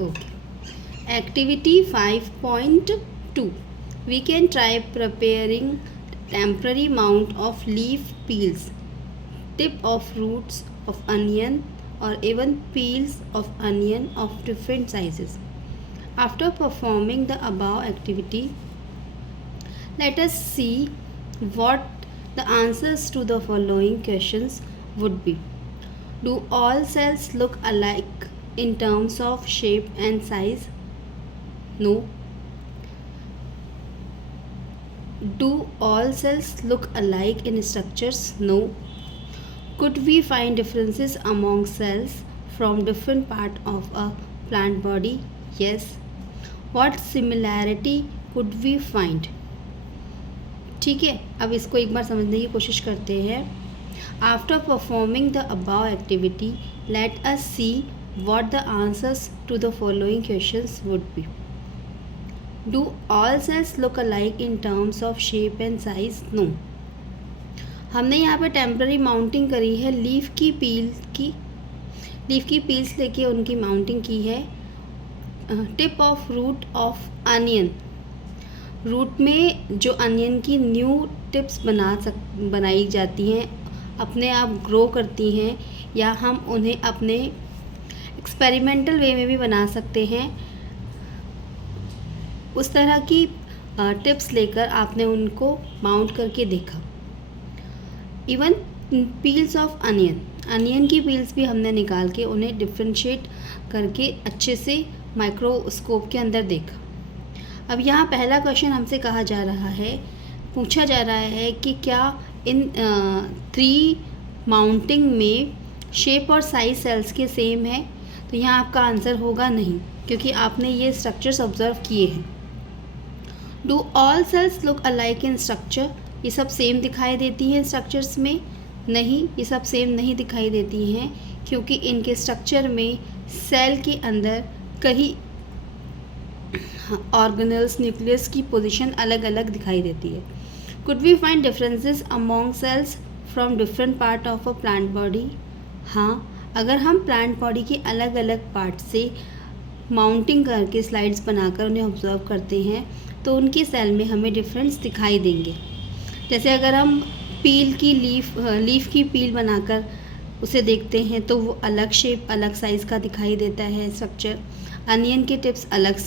Okay. Activity 5.2. We can try preparing temporary mount of leaf peels, tip of roots of onion, or even peels of onion of different sizes. After performing the above activity, let us see what the answers to the following questions would be. Do all cells look alike in terms of shape and size? No. Do all cells look alike in structures? No. Could we find differences among cells from different part of a plant body? Yes. What similarity could we find? ठीक है, अब इसको एक बार समझने की कोशिश करते हैं. After performing the above activity let us see what the answers to the following questions would be. Do all cells look alike in terms of shape and size? No. हमने यहाँ पे टेम्पररी माउंटिंग करी है leaf की peels लेके उनकी mounting की है. Tip of root of onion, root में जो अनियन की न्यू टिप्स बनाई जाती हैं, अपने आप ग्रो करती हैं, या हम उन्हें अपने एक्सपेरिमेंटल वे में भी बना सकते हैं. उस तरह की टिप्स लेकर आपने उनको माउंट करके देखा. इवन पील्स ऑफ अनियन की पील्स भी हमने निकाल के उन्हें डिफ्रेंशिएट करके अच्छे से माइक्रोस्कोप के अंदर देखा. अब यहाँ पहला क्वेश्चन हमसे पूछा जा रहा है कि क्या इन 3 माउंटिंग में शेप और साइज सेल्स के सेम है. तो यहाँ आपका आंसर होगा नहीं, क्योंकि आपने ये स्ट्रक्चर्स ऑब्जर्व किए हैं. Do all cells look alike in structure, ये सब सेम दिखाई देती हैं स्ट्रक्चर्स में? नहीं, ये सब सेम नहीं दिखाई देती हैं, क्योंकि इनके स्ट्रक्चर में सेल के अंदर कई ऑर्गेनेल्स न्यूक्लियस की पोजीशन अलग अलग दिखाई देती है. Could we find differences among cells from different part of a plant body? हाँ, अगर हम प्लांट बॉडी के अलग अलग पार्ट से माउंटिंग करके स्लाइड्स बनाकर उन्हें ऑब्जर्व करते हैं तो उनके सेल में हमें डिफरेंस दिखाई देंगे. जैसे अगर हम लीफ की पील बनाकर उसे देखते हैं तो वो अलग शेप अलग साइज़ का दिखाई देता है स्ट्रक्चर. अनियन के टिप्स अलग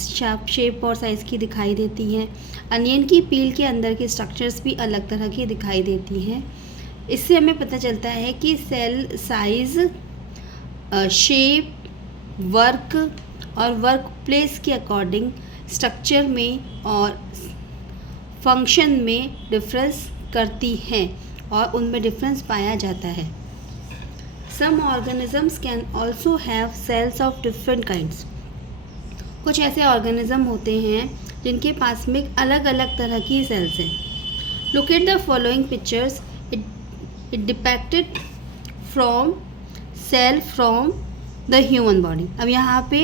शेप और साइज़ की दिखाई देती हैं. अनियन की पील के अंदर के स्ट्रक्चर्स भी अलग तरह की दिखाई देती हैं. इससे हमें पता चलता है कि सेल साइज़, शेप, वर्क और वर्क प्लेस के अकॉर्डिंग स्ट्रक्चर में और फंक्शन में डिफरेंस करती हैं और उनमें डिफरेंस पाया जाता है. Some organisms can also have cells of different kinds. कुछ ऐसे ऑर्गेनिज्म होते हैं जिनके पास में अलग अलग तरह की सेल्स हैं. Look at the following pictures. It depicted cell from the human body. अब यहाँ पे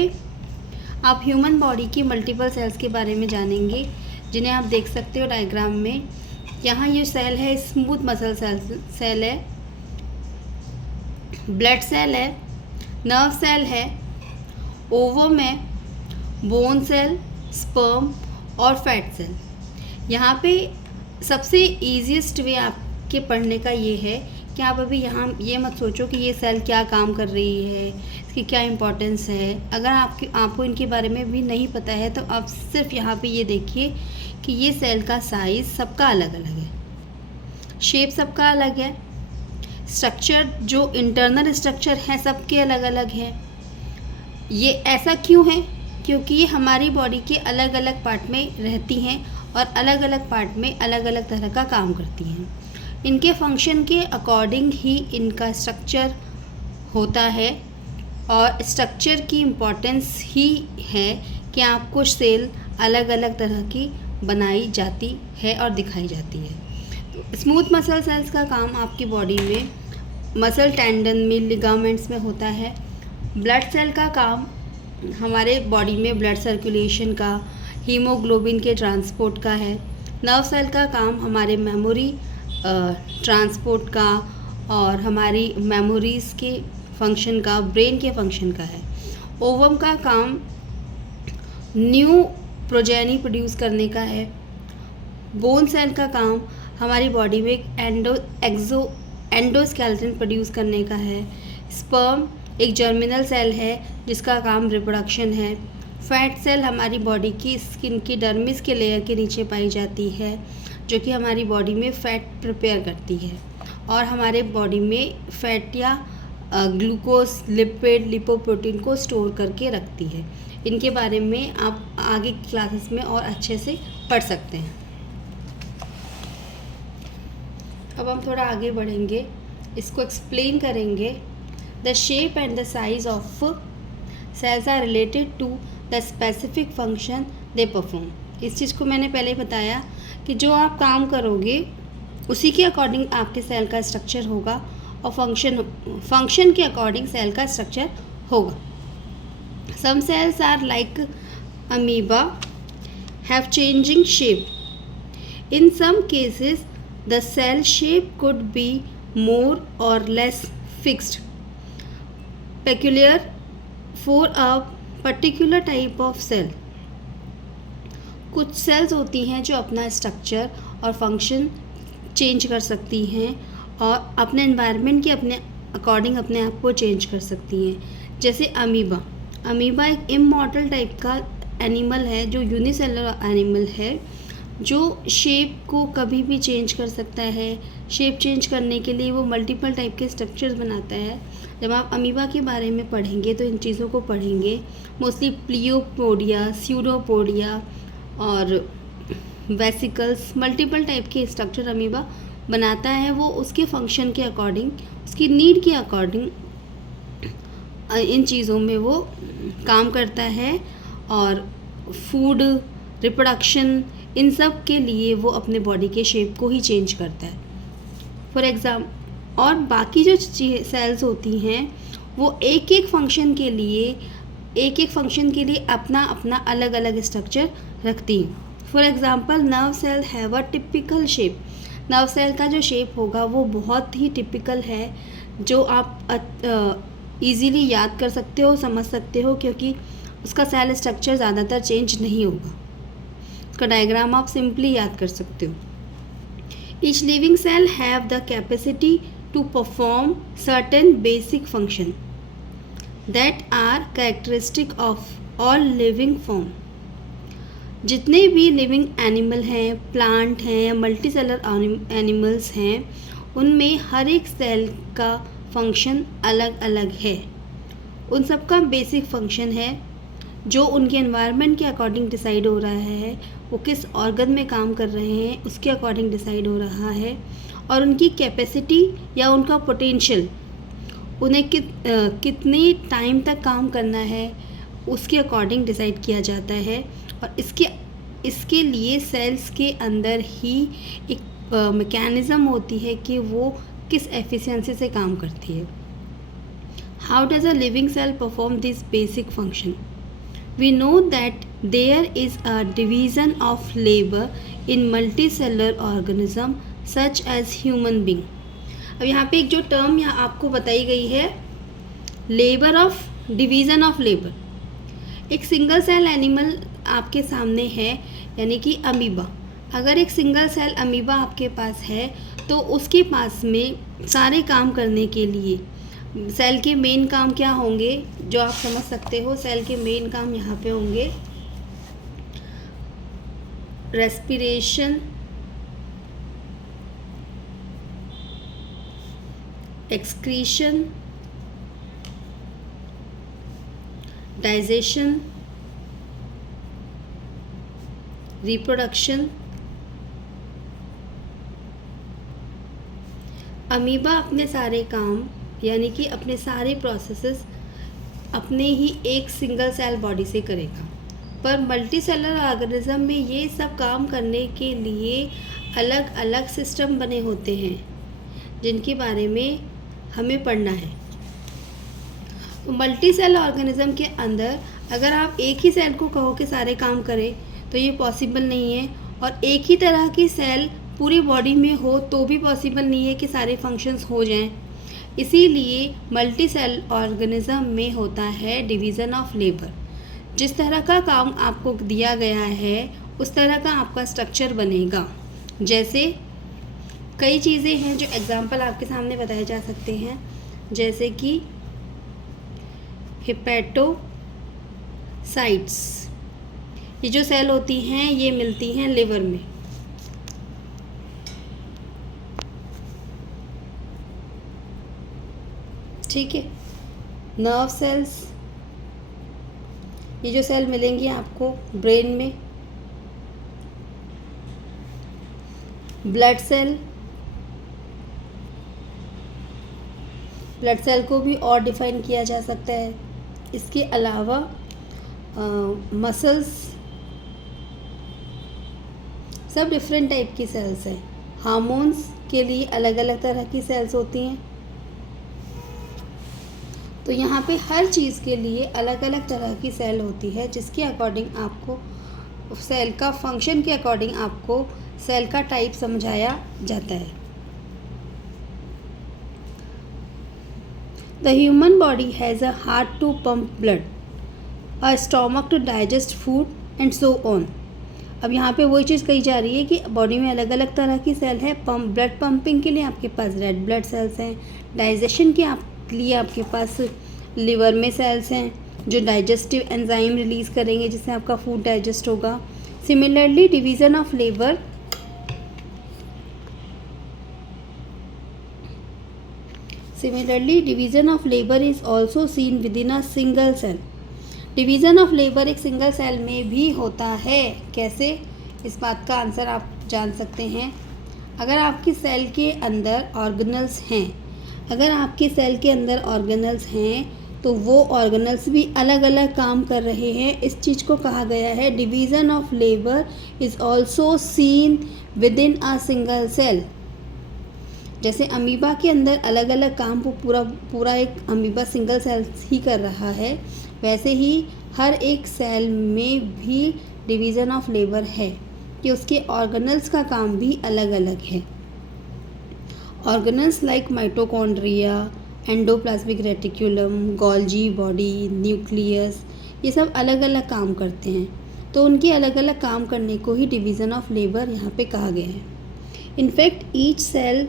आप ह्यूमन बॉडी की मल्टीपल सेल्स के बारे में जानेंगे, जिन्हें आप देख सकते हो डायग्राम में. यहाँ ये सेल है, स्मूथ मसल सेल है, ब्लड सेल है, नर्व सेल है, ओवम है, बोन सेल, स्पर्म और फैट सेल. यहाँ पे सबसे ईजीएस्ट वे आपके पढ़ने का ये है कि आप अभी यहाँ ये मत सोचो कि ये सेल क्या काम कर रही है, इसकी क्या इम्पोर्टेंस है. अगर आपको इनके बारे में भी नहीं पता है तो आप सिर्फ यहाँ पे ये देखिए कि ये सेल का साइज़ सबका अलग अलग है, शेप सबका अलग है, स्ट्रक्चर जो इंटरनल स्ट्रक्चर है सबके अलग अलग है. ये ऐसा क्यों है? क्योंकि ये हमारी बॉडी के अलग अलग पार्ट में रहती हैं और अलग अलग पार्ट में अलग अलग तरह का काम करती हैं. इनके फंक्शन के अकॉर्डिंग ही इनका स्ट्रक्चर होता है और स्ट्रक्चर की इम्पोर्टेंस ही है कि आपको सेल अलग अलग तरह की बनाई जाती है और दिखाई जाती है. तो स्मूथ मसल सेल्स का काम आपकी बॉडी में मसल टेंडन में, लिगामेंट्स में होता है. ब्लड सेल का काम हमारे बॉडी में ब्लड सर्कुलेशन का, हीमोग्लोबिन के ट्रांसपोर्ट का है. नर्व सेल का काम हमारे मेमोरी ट्रांसपोर्ट का और हमारी मेमोरीज़ के फंक्शन का, ब्रेन के फंक्शन का है. ओवम का काम न्यू प्रोजेनी प्रोड्यूस करने का है। बोन सेल का काम हमारी बॉडी में एंडोस्केलेटन प्रोड्यूस करने का है। स्पर्म एक जर्मिनल सेल है जिसका काम रिप्रोडक्शन है। फैट सेल हमारी बॉडी की स्किन की डर्मिस के लेयर के नीचे पाई जाती है, जो कि हमारी बॉडी में फ़ैट प्रिपेयर करती है और हमारे बॉडी में फैट या ग्लूकोज, लिपिड, लिपोप्रोटीन को स्टोर करके रखती है। इनके बारे में आप आगे क्लासेस में और अच्छे से पढ़ सकते हैं। अब हम थोड़ा आगे बढ़ेंगे, इसको एक्सप्लेन करेंगे। The shape and the size of cells are related to the specific function they perform. इस चीज़ को मैंने पहले बताया कि जो आप काम करोगे उसी के अकॉर्डिंग आपके सेल का स्ट्रक्चर होगा और फंक्शन के अकॉर्डिंग सेल का स्ट्रक्चर होगा। Some cells are like amoeba have changing shape. In some cases the cell shape could be more or less fixed, peculiar for a particular type of cell. कुछ sales होती हैं जो अपना structure और function change कर सकती हैं और अपने एनवायरनमेंट के अपने अकॉर्डिंग अपने आप को चेंज कर सकती हैं। जैसे अमीबा एक इमॉर्टल टाइप का एनिमल है जो यूनिसेलुलर एनिमल है, जो शेप को कभी भी चेंज कर सकता है। शेप चेंज करने के लिए वो मल्टीपल टाइप के स्ट्रक्चर्स बनाता है। जब आप अमीबा के बारे में पढ़ेंगे तो इन चीज़ों को पढ़ेंगे, मोस्टली प्लियोपोडिया, स्यूडोपोडिया और वेसिकल्स, मल्टीपल टाइप के स्ट्रक्चर अमीबा बनाता है। वो उसके फंक्शन के अकॉर्डिंग, उसकी नीड के अकॉर्डिंग इन चीज़ों में वो काम करता है और फूड, रिप्रोडक्शन, इन सब के लिए वो अपने बॉडी के शेप को ही चेंज करता है। फॉर एग्जाम्पल, और बाकी जो सेल्स होती हैं वो एक एक फंक्शन के लिए अपना अपना अलग अलग स्ट्रक्चर रखती हैं। For example, nerve cell have a typical shape. Nerve cell का जो शेप होगा वो बहुत ही टिपिकल है, जो आप इजीली याद कर सकते हो, समझ सकते हो, क्योंकि उसका सेल स्ट्रक्चर ज़्यादातर चेंज नहीं होगा। उसका डायग्राम आप सिंपली याद कर सकते हो। Each living cell have the capacity to perform certain basic function that are characteristic of all living form. जितने भी लिविंग एनिमल हैं, प्लांट हैं या मल्टीसेलर एनिमल्स हैं, उनमें हर एक सेल का फंक्शन अलग अलग है। उन सबका बेसिक फंक्शन है जो उनके एनवायरनमेंट के अकॉर्डिंग डिसाइड हो रहा है, वो किस ऑर्गन में काम कर रहे हैं उसके अकॉर्डिंग डिसाइड हो रहा है, और उनकी कैपेसिटी या उनका पोटेंशियल, उन्हें कितने टाइम तक काम करना है उसके अकॉर्डिंग डिसाइड किया जाता है। और इसके लिए सेल्स के अंदर ही एक मैकेनिज़्म होती है कि वो किस एफिशिएंसी से काम करती है। How does a living cell perform this basic function? We know that there is a division of labor in multicellular organism such as human being. अब यहाँ पे एक जो टर्म यहाँ आपको बताई गई है, डिवीज़न ऑफ लेबर। एक सिंगल सेल एनिमल आपके सामने है, यानी कि अमीबा। अगर एक सिंगल सेल अमीबा आपके पास है तो उसके पास में सारे काम करने के लिए सेल के मेन काम क्या होंगे, जो आप समझ सकते हो। सेल के मेन काम यहाँ पे होंगे respiration, excretion, digestion, reproduction. Amoeba अपने सारे काम यानी कि अपने सारे प्रोसेसेस अपने ही एक सिंगल सेल बॉडी से करेगा, पर मल्टी सेलर ऑर्गेनिज्म में ये सब काम करने के लिए अलग अलग सिस्टम बने होते हैं जिनके बारे में हमें पढ़ना है। मल्टी सेल ऑर्गेनिज्म के अंदर अगर आप एक ही सेल को कहो कि सारे काम करे तो ये पॉसिबल नहीं है, और एक ही तरह की सेल पूरी बॉडी में हो तो भी पॉसिबल नहीं है कि सारे फंक्शंस हो जाएं। इसीलिए मल्टी सेल ऑर्गेनिज्म में होता है डिवीज़न ऑफ लेबर। जिस तरह का काम आपको दिया गया है उस तरह का आपका स्ट्रक्चर बनेगा। जैसे कई चीज़ें हैं जो एग्जाम्पल आपके सामने बताए जा सकते हैं, जैसे कि हेपेटोसाइट्स, ये जो सेल होती हैं ये मिलती हैं लिवर में। ठीक है। नर्व सेल्स, ये जो सेल मिलेंगी आपको ब्रेन में। ब्लड सेल, ब्लड सेल को भी और डिफाइन किया जा सकता है। इसके अलावा मसल्स, सब डिफरेंट टाइप की सेल्स हैं। हार्मोन्स के लिए अलग अलग तरह की सेल्स होती हैं। तो यहाँ पे हर चीज़ के लिए अलग अलग तरह की सेल होती है, जिसके अकॉर्डिंग आपको सेल का फंक्शन के अकॉर्डिंग आपको सेल का टाइप समझाया जाता है। The human body has a heart to pump blood, a stomach to digest food and so on. अब यहाँ पे वही चीज़ कही जा रही है कि बॉडी में अलग अलग तरह की सेल है। ब्लड पंपिंग के लिए आपके पास रेड ब्लड सेल्स हैं, डाइजेशन के लिए आपके पास लिवर में सेल्स हैं जो डाइजेस्टिव एंजाइम रिलीज़ करेंगे जिससे आपका फूड डाइजेस्ट होगा। Similarly division of labour, division of labor is also seen within a single cell. Division of labour एक सिंगल सेल में भी होता है। कैसे? इस बात का आंसर आप जान सकते हैं। अगर आपकी सेल के अंदर ऑर्गेनल्स हैं, तो वो ऑर्गेनल्स भी अलग अलग काम कर रहे हैं। इस चीज़ को कहा गया है division of labour is also seen within a single cell. जैसे अमीबा के अंदर अलग अलग काम वो पूरा एक अमीबा सिंगल सेल ही कर रहा है, वैसे ही हर एक सेल में भी डिवीज़न ऑफ लेबर है कि उसके ऑर्गेनल्स का काम भी अलग अलग है। Organelles like mitochondria, endoplasmic reticulum, Golgi body, nucleus, ये सब अलग अलग काम करते हैं। तो उनके अलग अलग काम करने को ही डिवीज़न ऑफ लेबर यहाँ पे कहा गया है। In fact each cell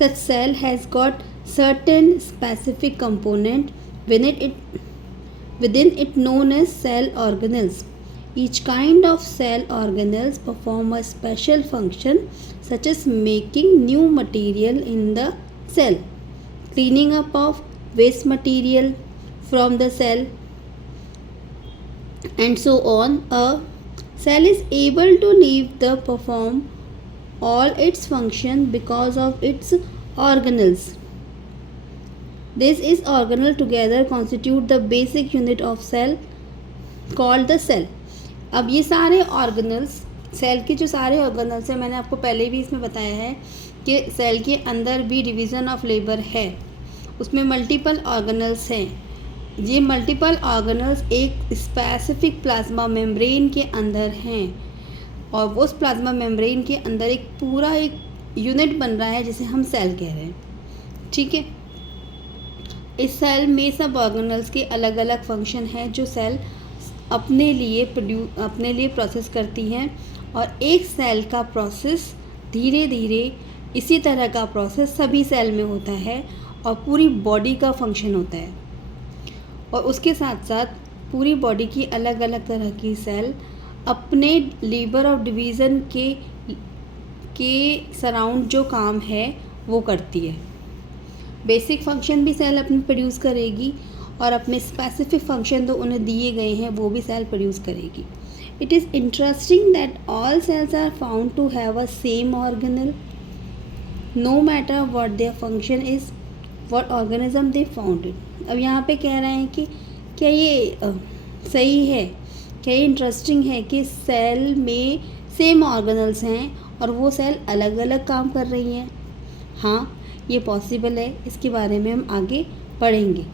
such cell has got certain specific component within it known as cell organelles. Each kind of cell organelles perform a special function such as making new material in the cell, cleaning up of waste material from the cell and so on. A cell is able to perform all its function because of its organelles. These organelles together constitute the basic unit of cell called the cell. अब ये सारे organelles, cell के जो सारे organelles हैं, मैंने आपको पहले भी इसमें बताया है कि सेल के अंदर भी डिवीज़न ऑफ लेबर है, उसमें मल्टीपल ऑर्गेनल्स हैं। ये मल्टीपल ऑर्गेनल्स एक स्पेसिफिक प्लाज्मा मेम्ब्रेन के अंदर हैं और वो उस प्लाज्मा मेम्ब्रेन के अंदर एक पूरा एक यूनिट बन रहा है जिसे हम सेल कह रहे हैं। ठीक है। इस सेल में सब ऑर्गेनल्स के अलग अलग फंक्शन हैं जो सेल अपने लिए प्रोसेस करती हैं और एक सेल का प्रोसेस धीरे धीरे इसी तरह का प्रोसेस सभी सेल में होता है और पूरी बॉडी का फंक्शन होता है। और उसके साथ साथ पूरी बॉडी की अलग अलग तरह की सेल अपने लेबर ऑफ डिवीज़न के सराउंड जो काम है वो करती है। बेसिक फंक्शन भी सेल अपने प्रोड्यूस करेगी और अपने स्पेसिफिक फंक्शन तो उन्हें दिए गए हैं वो भी सेल प्रोड्यूस करेगी। It is interesting that all cells are found to have a same organelle no matter what their function is, what organism they founded. अब यहाँ पे कह रहे हैं कि क्या ये सही है, क्या ये इंटरेस्टिंग है कि सेल में सेम ऑर्गेनल्स हैं और वो सेल अलग अलग काम कर रही हैं। हाँ, ये पॉसिबल है, इसके बारे में हम आगे पढ़ेंगे।